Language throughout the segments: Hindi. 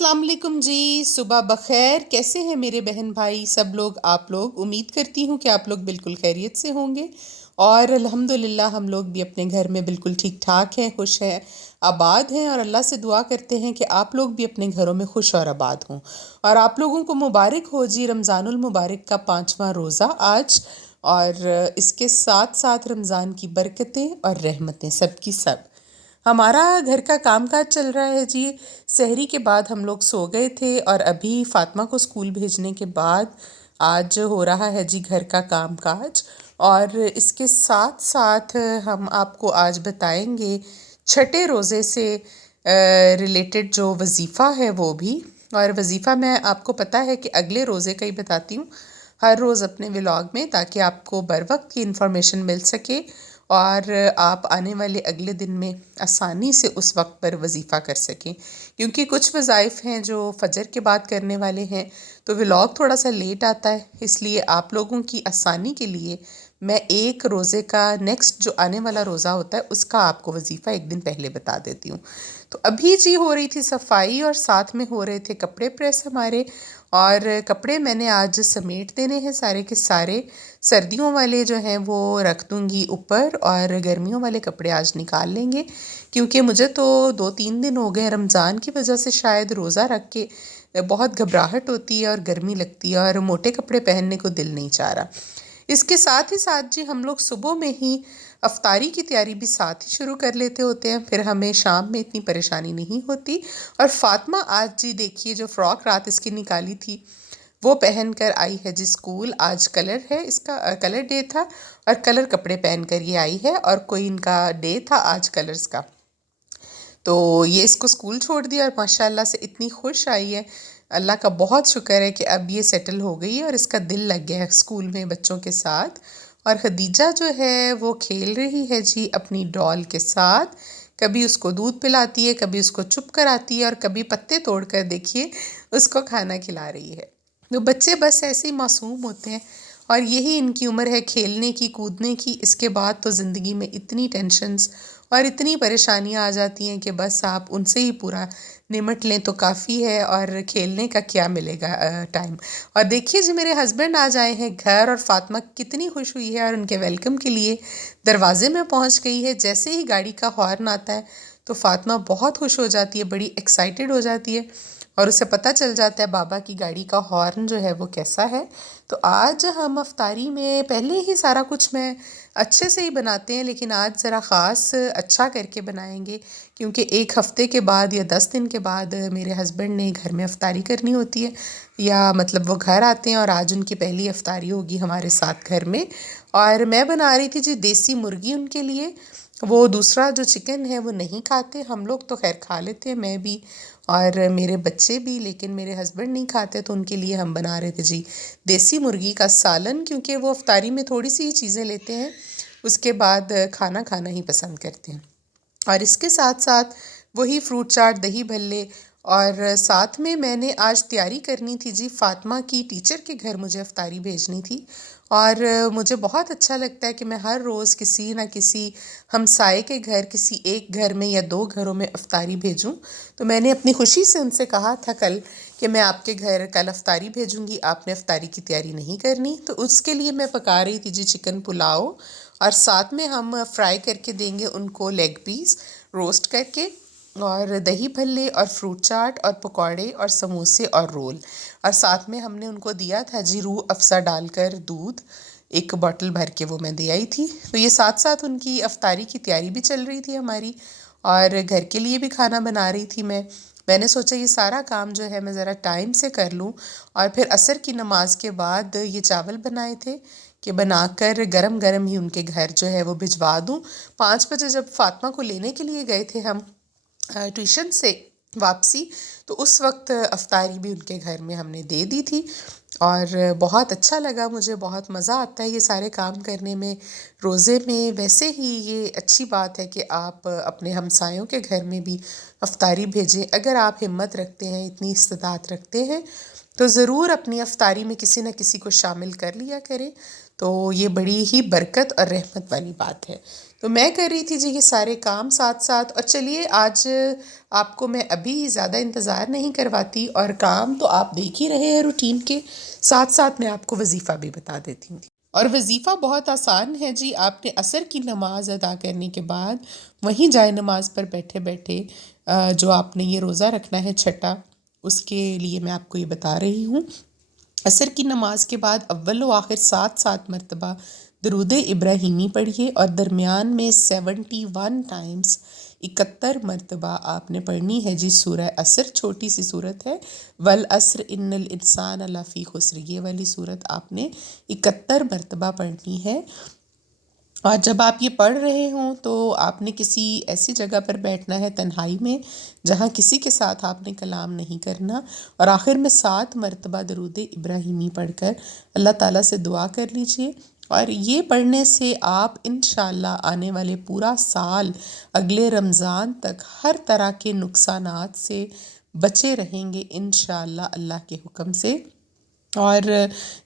अस्सलाम वालेकुम जी। सुबह बखैर। कैसे हैं मेरे बहन भाई सब लोग? आप लोग, उम्मीद करती हूँ कि आप लोग बिल्कुल खैरियत से होंगे। और अल्हम्दुलिल्लाह हम लोग भी अपने घर में बिल्कुल ठीक ठाक हैं, खुश हैं, आबाद हैं। और अल्लाह से दुआ करते हैं कि आप लोग भी अपने घरों में खुश और आबाद हों। और आप लोगों को मुबारक हो जी रमज़ानुल मुबारक का 5वां रोज़ा आज। और इसके साथ साथ रमज़ान की बरकतें और रहमतें सबकी सब। हमारा घर का कामकाज चल रहा है जी। सहरी के बाद हम लोग सो गए थे और अभी फातिमा को स्कूल भेजने के बाद आज हो रहा है जी घर का कामकाज। और इसके साथ साथ हम आपको आज बताएंगे छठे रोज़े से रिलेटेड जो वज़ीफ़ा है वो भी। और वज़ीफ़ा मैं आपको पता है कि अगले रोज़े का ही बताती हूँ हर रोज़ अपने व्लॉग में, ताकि आपको बर वक्त की इन्फॉर्मेशन मिल सके और आप आने वाले अगले दिन में आसानी से उस वक्त पर वज़ीफ़ा कर सकें। क्योंकि कुछ वज़ाइफ़ हैं जो फ़जर के बाद करने वाले हैं, तो व्लॉग थोड़ा सा लेट आता है, इसलिए आप लोगों की आसानी के लिए मैं एक रोज़े का नेक्स्ट जो आने वाला रोज़ा होता है उसका आपको वज़ीफ़ा एक दिन पहले बता देती हूँ। तो अभी जी हो रही थी सफाई और साथ में हो रहे थे कपड़े प्रेस हमारे। और कपड़े मैंने आज समेट देने हैं सारे के सारे। सर्दियों वाले जो हैं वो रख दूँगी ऊपर और गर्मियों वाले कपड़े आज निकाल लेंगे। क्योंकि मुझे तो 2-3 दिन हो गए रमज़ान की वजह से, शायद रोज़ा रख के बहुत घबराहट होती है और गर्मी लगती है और मोटे कपड़े पहनने को दिल नहीं चाह रहा। इसके साथ ही साथ जी हम लोग सुबह में ही अफ्तारी की तैयारी भी साथ ही शुरू कर लेते होते हैं, फिर हमें शाम में इतनी परेशानी नहीं होती। और फातिमा आज जी देखिए जो फ़्रॉक रात इसकी निकाली थी वो पहन कर आई है जी स्कूल। आज कलर है इसका, कलर डे था और कलर कपड़े पहन कर ये आई है। और कोई इनका डे था आज कलर्स का, तो ये इसको स्कूल छोड़ दिया और माशाल्लाह से इतनी खुश आई है। अल्लाह का बहुत शुक्र है कि अब ये सेटल हो गई है और इसका दिल लग गया है स्कूल में बच्चों के साथ। और खदीजा जो है वो खेल रही है जी अपनी डॉल के साथ। कभी उसको दूध पिलाती है, कभी उसको चुप कराती है और कभी पत्ते तोड़ कर देखिए उसको खाना खिला रही है। तो बच्चे बस ऐसे ही मासूम होते हैं और यही इनकी उम्र है खेलने की, कूदने की। इसके बाद तो ज़िंदगी में इतनी टेंशन्स और इतनी परेशानियां आ जाती हैं कि बस आप उनसे ही पूरा निमट लें तो काफ़ी है, और खेलने का क्या मिलेगा टाइम। और देखिए जी मेरे हस्बैंड आज आए हैं घर और फातिमा कितनी खुश हुई है और उनके वेलकम के लिए दरवाजे में पहुंच गई है। जैसे ही गाड़ी का हॉर्न आता है तो फातिमा बहुत खुश हो जाती है, बड़ी एक्साइटेड हो जाती है और उसे पता चल जाता है बाबा की गाड़ी का हॉर्न जो है वो कैसा है। तो आज हम अफ्तारी में पहले ही सारा कुछ मैं अच्छे से ही बनाते हैं, लेकिन आज ज़रा ख़ास अच्छा करके बनाएंगे। क्योंकि एक हफ़्ते के बाद या 10 दिन के बाद मेरे हस्बैंड ने घर में अफ्तारी करनी होती है, या मतलब वो घर आते हैं और आज उनकी पहली अफ्तारी होगी हमारे साथ घर में। और मैं बना रही थी जी देसी मुर्गी उनके लिए। वो दूसरा जो चिकन है वो नहीं खाते, हम लोग तो खैर खा लेते हैं, मैं भी और मेरे बच्चे भी, लेकिन मेरे हस्बैंड नहीं खाते। तो उनके लिए हम बना रहे थे जी देसी मुर्गी का सालन, क्योंकि वो अफ्तारी में थोड़ी सी चीज़ें लेते हैं, उसके बाद खाना खाना ही पसंद करते हैं। और इसके साथ साथ वही फ्रूट चाट, दही भल्ले। और साथ में मैंने आज तैयारी करनी थी जी फातिमा की टीचर के घर मुझे अफ्तारी भेजनी थी। और मुझे बहुत अच्छा लगता है कि मैं हर रोज़ किसी ना किसी हमसाए के घर, किसी एक घर में या 2 घरों में अफ्तारी भेजूं। तो मैंने अपनी खुशी से उनसे कहा था कल कि मैं आपके घर कल अफ्तारी भेजूंगी, आपने अफ्तारी की तैयारी नहीं करनी। तो उसके लिए मैं पका रही थी जी चिकन पुलाव, और साथ में हम फ्राई करके देंगे उनको लेग पीस रोस्ट करके, और दही भल्ले और फ्रूट चाट और पकौड़े और समोसे और रोल। और साथ में हमने उनको दिया था जी रूह अफ़ज़ा डालकर दूध, एक बॉटल भर के वो मैं दे आई थी। तो ये साथ साथ उनकी अफ्तारी की तैयारी भी चल रही थी हमारी, और घर के लिए भी खाना बना रही थी मैं। मैंने सोचा ये सारा काम जो है मैं ज़रा टाइम से कर लूँ। और फिर असर की नमाज के बाद ये चावल बनाए थे कि बनाकर गरम गरम ही उनके घर जो है वो भिजवा दूँ। 5 बजे जब फातिमा को लेने के लिए गए थे हम ट्यूशन से वापसी, तो उस वक्त अफ्तारी भी उनके घर में हमने दे दी थी। और बहुत अच्छा लगा मुझे, बहुत मज़ा आता है ये सारे काम करने में रोज़े में। वैसे ही ये अच्छी बात है कि आप अपने हमसायों के घर में भी अफ्तारी भेजें। अगर आप हिम्मत रखते हैं, इतनी इस्तिताअत रखते हैं, तो ज़रूर अपनी अफ्तारी में किसी न किसी को शामिल कर लिया करें। तो ये बड़ी ही बरकत और रहमत वाली बात है। तो मैं कर रही थी जी ये सारे काम साथ साथ। और चलिए आज आपको मैं अभी ज़्यादा इंतज़ार नहीं करवाती, और काम तो आप देख ही रहे हैं रूटीन के, साथ साथ मैं आपको वजीफ़ा भी बता देती हूँ। और वजीफ़ा बहुत आसान है जी। आपने असर की नमाज अदा करने के बाद वहीं जाए नमाज पर बैठे बैठे जो आपने ये रोज़ा रखना है छठा, उसके लिए मैं आपको ये बता रही हूँ। असर की नमाज के बाद अव्वल व आखिर 7 मरतबा दरूद इब्राहिमी पढ़िए, और दरमियान में 71 टाइम्स 71 मरतबा आपने पढ़नी है जी सूरह असर। छोटी सी सूरत है, वल असर इन्नल इंसान लफ़ी खुस्र, ये वाली सूरत आपने 71 मरतबा पढ़नी है। और जब आप ये पढ़ रहे हों तो आपने किसी ऐसी जगह पर बैठना है तन्हाई में, जहाँ किसी के साथ आपने कलाम नहीं करना। और आखिर में 7 मरतबा दरूद इब्राहिमी पढ़कर अल्लाह ताला से दुआ कर लीजिए। और ये पढ़ने से आप इंशाअल्लाह आने वाले पूरा साल, अगले रमज़ान तक हर तरह के नुकसानात से बचे रहेंगे इंशाअल्लाह अल्लाह के हुक्म से। और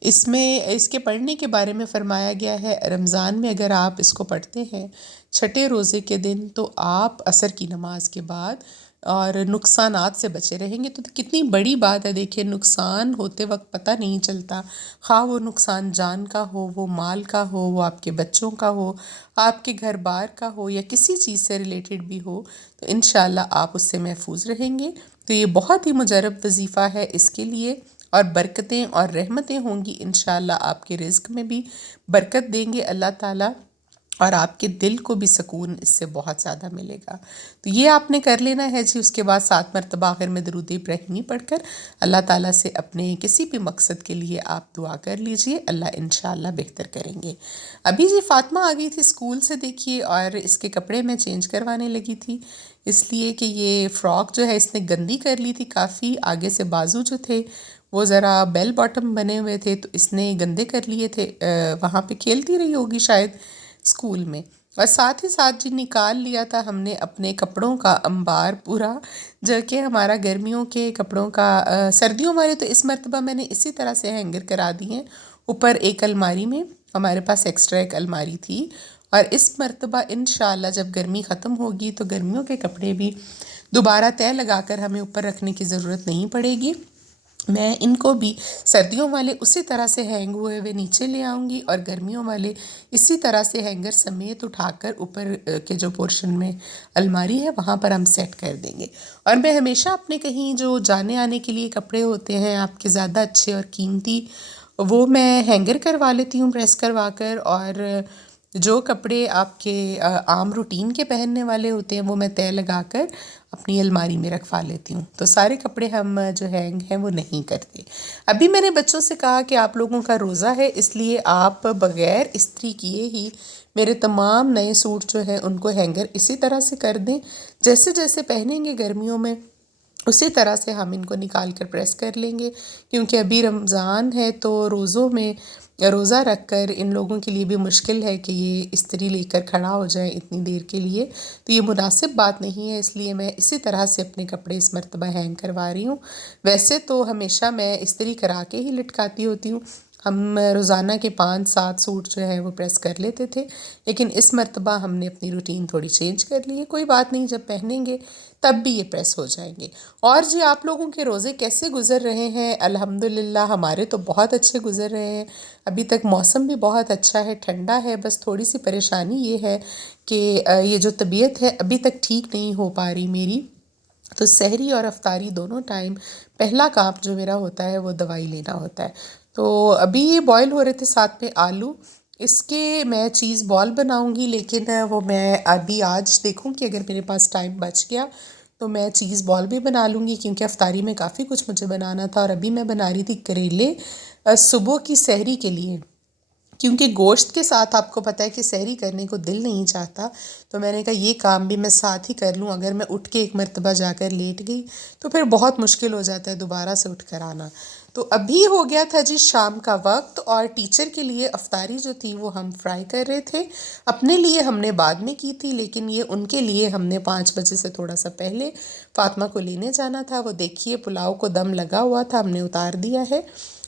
इसमें इसके पढ़ने के बारे में फ़रमाया गया है, रमज़ान में अगर आप इसको पढ़ते हैं छठे रोज़े के दिन, तो आप असर की नमाज के बाद और नुकसानात से बचे रहेंगे। तो कितनी बड़ी बात है। देखिए, नुकसान होते वक्त पता नहीं चलता, ख़ाह वो नुकसान जान का हो, वो माल का हो, वो आपके बच्चों का हो, आपके घर बार का हो, या किसी चीज़ से रिलेटेड भी हो, तो इंशाअल्लाह आप उससे महफूज रहेंगे। तो ये बहुत ही मुजरब वजीफ़ा है। इसके लिए और बरकतें और रहमतें होंगी इंशाअल्लाह। आपके रिज़्क़ में भी बरकत देंगे अल्लाह ताला, और आपके दिल को भी सुकून इससे बहुत ज़्यादा मिलेगा। तो ये आपने कर लेना है जी। उसके बाद 7 मरतबा आखिर में दरूद इब्राहिमी पढ़कर अल्लाह ताला से अपने किसी भी मकसद के लिए आप दुआ कर लीजिए, अल्लाह इंशाअल्लाह बेहतर करेंगे। अभी जी फ़ातिमा आ गई थी स्कूल से, देखिए, और इसके कपड़े मैं चेंज करवाने लगी थी, इसलिए कि ये फ़्रॉक जो है इसने गंदी कर ली थी काफ़ी। आगे से बाजू जो थे वो ज़रा बेल बॉटम बने हुए थे, तो इसने गंदे कर लिए थे। वहाँ पे खेलती रही होगी शायद स्कूल में। और साथ ही साथ जी निकाल लिया था हमने अपने कपड़ों का अंबार पूरा, जो कि हमारा गर्मियों के कपड़ों का, सर्दियों वाले तो इस मरतबा मैंने इसी तरह से हैंगर करा दिए हैं ऊपर एक अलमारी में। हमारे पास एक्स्ट्रा एक अलमारी थी, और इस मरतबा इंशाअल्लाह जब गर्मी ख़त्म होगी तो गर्मियों के कपड़े भी दोबारा तय लगाकर हमें ऊपर रखने की ज़रूरत नहीं पड़ेगी। मैं इनको भी सर्दियों वाले उसी तरह से हैंग हुए हुए नीचे ले आऊँगी, और गर्मियों वाले इसी तरह से हैंगर समेत उठाकर ऊपर के जो पोर्शन में अलमारी है वहाँ पर हम सेट कर देंगे। और मैं हमेशा अपने कहीं जो जाने आने के लिए कपड़े होते हैं आपके ज़्यादा अच्छे और कीमती, वो मैं हैंगर करवा लेती हूँ प्रेस करवा कर। और जो कपड़े आपके आम रूटीन के पहनने वाले होते हैं वो मैं तय लगा कर अपनी अलमारी में रखवा लेती हूँ। तो सारे कपड़े हम जो हैंग हैं वो नहीं करते। अभी मैंने बच्चों से कहा कि आप लोगों का रोज़ा है, इसलिए आप बग़ैर इस्त्री किए ही मेरे तमाम नए सूट जो हैं उनको हैंगर इसी तरह से कर दें। जैसे जैसे पहनेंगे गर्मियों में उसी तरह से हम इनको निकाल कर प्रेस कर लेंगे, क्योंकि अभी रमज़ान है तो रोज़ों में रोज़ा रख कर इन लोगों के लिए भी मुश्किल है कि ये इस्त्री लेकर खड़ा हो जाए इतनी देर के लिए। तो ये मुनासिब बात नहीं है, इसलिए मैं इसी तरह से अपने कपड़े इस मरतबा हैंग करवा रही हूँ। वैसे तो हमेशा मैं इस्त्री करा के ही लटकाती होती हूँ। हम रोज़ाना के 5-7 सूट जो है वो प्रेस कर लेते थे, लेकिन इस मरतबा हमने अपनी रूटीन थोड़ी चेंज कर ली है। कोई बात नहीं, जब पहनेंगे तब भी ये प्रेस हो जाएंगे। और जी आप लोगों के रोज़े कैसे गुज़र रहे हैं? अल्हम्दुलिल्लाह हमारे तो बहुत अच्छे गुज़र रहे हैं। अभी तक मौसम भी बहुत अच्छा है, ठंडा है। बस थोड़ी सी परेशानी ये है कि ये जो तबीयत है अभी तक ठीक नहीं हो पा रही मेरी। तो सहरी और अफ्तारी दोनों टाइम पहला काम जो मेरा होता है वो दवाई लेना होता है। तो अभी ये बॉयल हो रहे थे साथ में आलू, इसके मैं चीज़ बॉल बनाऊंगी, लेकिन वो मैं अभी आज देखूं कि अगर मेरे पास टाइम बच गया तो मैं चीज़ बॉल भी बना लूँगी, क्योंकि अफ्तारी में काफ़ी कुछ मुझे बनाना था। और अभी मैं बना रही थी करेले सुबह की सहरी के लिए, क्योंकि गोश्त के साथ आपको पता है कि सहरी करने को दिल नहीं चाहता। तो मैंने कहा ये काम भी मैं साथ ही कर लूँ। अगर मैं उठ के एक मरतबा जाकर लेट गई तो फिर बहुत मुश्किल हो जाता है दोबारा से उठ कर आना। तो अभी हो गया था जी शाम का वक्त और टीचर के लिए अफ्तारी जो थी वो हम फ्राई कर रहे थे। अपने लिए हमने बाद में की थी, लेकिन ये उनके लिए हमने 5 बजे से थोड़ा सा पहले फातिमा को लेने जाना था। वो देखिए पुलाव को दम लगा हुआ था, हमने उतार दिया है।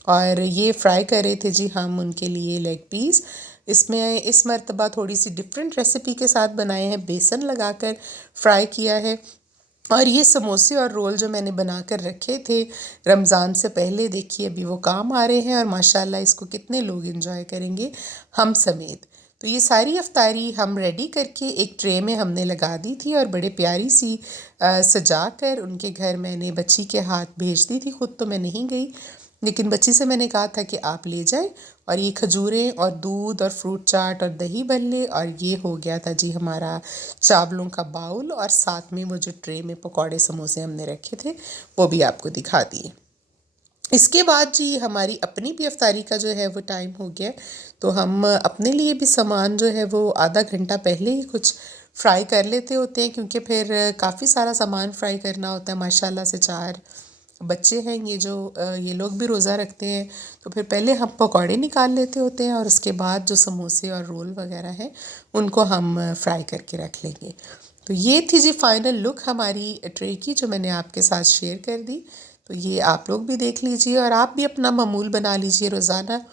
और ये फ्राई कर रहे थे जी हम उनके लिए लेग पीस। इसमें इस मर्तबा थोड़ी सी डिफरेंट रेसिपी के साथ बनाए हैं, बेसन लगाकर फ्राई किया है। और ये समोसे और रोल जो मैंने बना कर रखे थे रमज़ान से पहले, देखिए अभी वो काम आ रहे हैं और माशाल्लाह इसको कितने लोग एंजॉय करेंगे, हम समेत। तो ये सारी अफ्तारी हम रेडी करके एक ट्रे में हमने लगा दी थी और बड़े प्यारी सी सजा कर उनके घर मैंने बच्ची के हाथ भेज दी थी। ख़ुद तो मैं नहीं गई, लेकिन बच्ची से मैंने कहा था कि आप ले जाएं और ये खजूरें और दूध और फ्रूट चाट और दही बल्ले, और ये हो गया था जी हमारा चावलों का बाउल, और साथ में वो जो ट्रे में पकौड़े समोसे हमने रखे थे वो भी आपको दिखा दिए। इसके बाद जी हमारी अपनी भी अफ्तारी का जो है वो टाइम हो गया। तो हम अपने लिए भी सामान जो है वो आधा घंटा पहले ही कुछ फ्राई कर लेते होते हैं, क्योंकि फिर काफ़ी सारा सामान फ्राई करना होता है। माशाल्लाह से 4 बच्चे हैं ये जो ये लोग भी रोज़ा रखते हैं। तो फिर पहले हम पकौड़े निकाल लेते होते हैं और उसके बाद जो समोसे और रोल वगैरह हैं उनको हम फ्राई करके रख लेंगे। तो ये थी जी फाइनल लुक हमारी ट्रे की, जो मैंने आपके साथ शेयर कर दी। तो ये आप लोग भी देख लीजिए और आप भी अपना मामूल बना लीजिए रोज़ाना।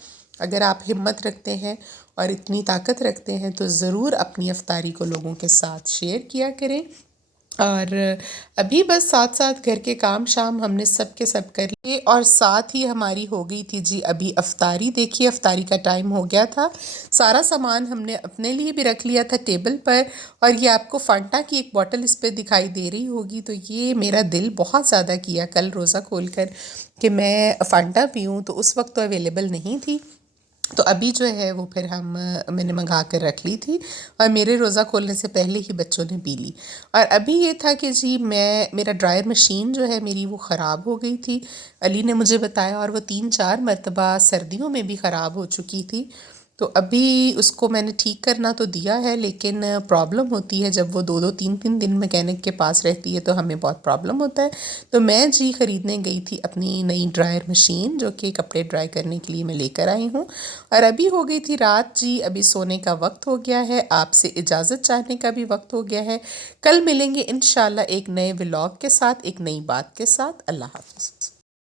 अगर आप हिम्मत रखते हैं और इतनी ताकत रखते हैं तो ज़रूर अपनी अफ्तारी को लोगों के साथ शेयर किया करें। और अभी बस साथ साथ घर के काम शाम हमने सब के सब कर लिए और साथ ही हमारी हो गई थी जी अभी अफ्तारी। देखिए अफ्तारी का टाइम हो गया था, सारा सामान हमने अपने लिए भी रख लिया था टेबल पर। और ये आपको फांटा की एक बॉटल इस पर दिखाई दे रही होगी, तो ये मेरा दिल बहुत ज़्यादा किया कल रोज़ा खोल कर कि मैं फांटा पीऊँ, तो उस वक्त तो अवेलेबल नहीं थी। तो अभी जो है वो फिर मैंने मंगा कर रख ली थी और मेरे रोज़ा खोलने से पहले ही बच्चों ने पी ली। और अभी ये था कि जी मेरा ड्रायर मशीन जो है मेरी वो ख़राब हो गई थी, अली ने मुझे बताया, और वो 3-4 मरतबा सर्दियों में भी ख़राब हो चुकी थी। तो अभी उसको मैंने ठीक करना तो दिया है, लेकिन प्रॉब्लम होती है जब वो 2-2 3-3 दिन मैकेनिक के पास रहती है तो हमें बहुत प्रॉब्लम होता है। तो मैं जी ख़रीदने गई थी अपनी नई ड्रायर मशीन, जो कि कपड़े ड्राई करने के लिए मैं लेकर आई हूँ। और अभी हो गई थी रात जी, अभी सोने का वक्त हो गया है, आपसे इजाज़त चाहने का भी वक्त हो गया है। कल मिलेंगे इंशाल्लाह एक नए व्लॉग के साथ, एक नई बात के साथ। अल्लाह हाफ़िज़।